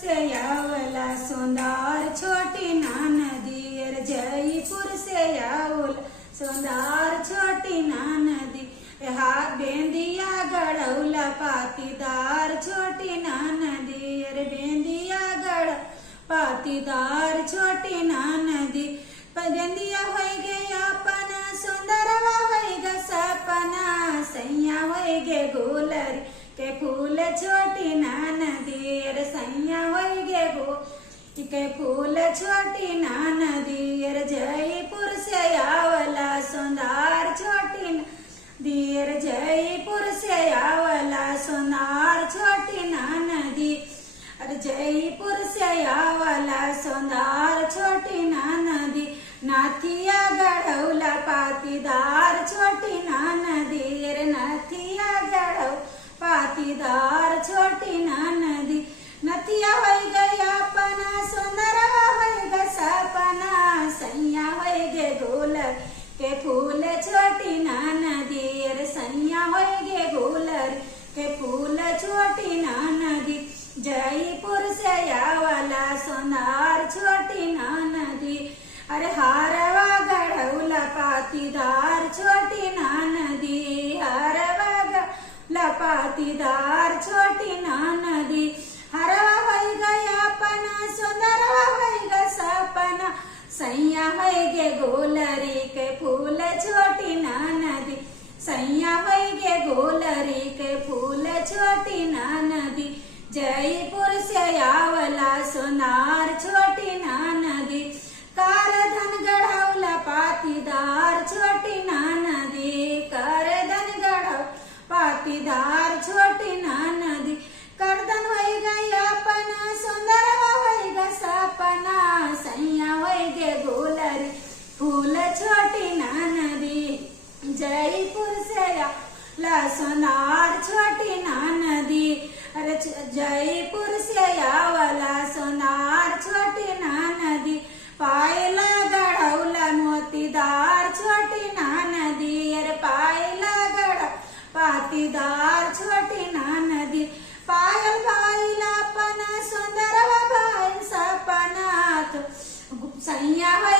से यावला सुंदर छोटी ना नदी अरे जयपुर से यावला सुंदर छोटी ना नदी हाथ बेंदिया गड़ौला पातीदार छोटी ना नदी अरे बेंदिया गड़ पातीदार छोटी ना नदी बेंदिया हो गया अपना सुंदरवा हो ग सपना सैया हो गे गुलरी के फूल छोटी ना नदी अरे सैया हो गे गो के फूल छोटी ना नदी अरे जयपुर से आवला सुंदर छोटी नदी अरे जयपुर से आवला सुंदर छोटी ना नदी अरे जयपुर से आवला सुंदर छोटी ना नदी नाथिया गढ़ौला पातीदार छोटी ना नदी अरे नाथिया गढ़ौ पातीदार छोटी ना नदी नथिया हो गया अपना सुंदर हो ग सपना सैया हो गे गोलर के फूल छोटी ना नदी अरे सैया हो गे गोलर के फूल छोटी ना नदी जयपुर से आवला सुंदर छोटी ना नदी अरे हारवा गढ़ौला पातीदार छोटी ना नदी हारवा गढ़ौला पातीदार छोटी ना नदी हरवा हो गया अपना सुंदरवा हो ग सपना सैया हो गे गोलरी के फूल छोटी ना नदी सैया हो गे गोलरी के फूल छोटी ना नदी जयपुर से आवला सुनार छोटी ना नदी कार धन गढ़ौला पातीदार छोटी ना नदी कर धन गढ़ौ पातीदार छोटी ना नदी करदन हो गई अपना सुंदर हो ग सपना सैया हो गे गोलरी फूल छोटी ना नदी जयपुर से ला सुनार छोटी ना नदी अरे जयपुर से आवला सुनार छोटी ना नदी पायला गढ़ौला मोतीदार छोटी ना नदी अरे पायला गढ़ पातीदार छोटी ना नदी पायल पायला अपना सुंदर भाई सपना तो सैया हो